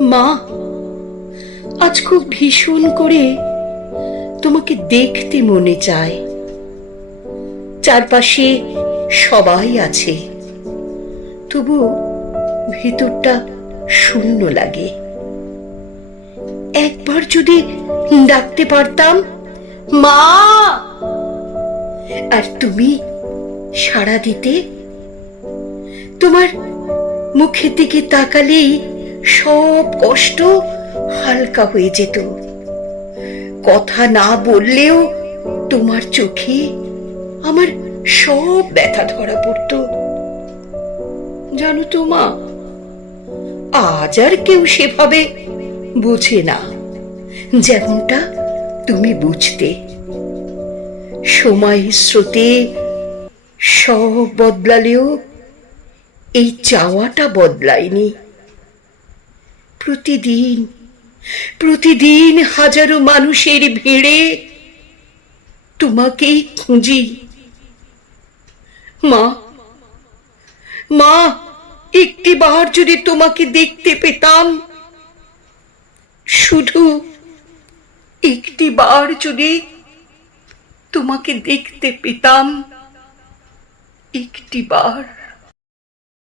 মা, আজ খুব ভীষণ করে তোমাকে দেখতে মনে চায়। চারপাশে সবাই আছে, তবু ভেতরটা শূন্য লাগে। একবার যদি ডাকতে পারতাম, মা, আর তুমি সাড়া দিতে। তোমার মুখের দিকে তাকালেই সব কষ্ট হালকা হয়ে যেত। কথা না বললেও তোমার চোখে আমার সব ব্যথা ধরা পড়তো। জানো তো মা, আজ আর কেউ সেভাবে বুঝে না যেমনটা তুমি বুঝতে। সময়ের স্রোতে সব বদলালেও এই চাওয়াটা বদলায়নি। প্রতিদিন প্রতিদিন হাজারো মানুষের ভিড়ে তোমাকেই খুঁজি। মা, মা, একটি বার যদি তোমাকে দেখতে পেতাম, শুধু একটি বার যদি তোমাকে দেখতে পেতাম, একটি বার।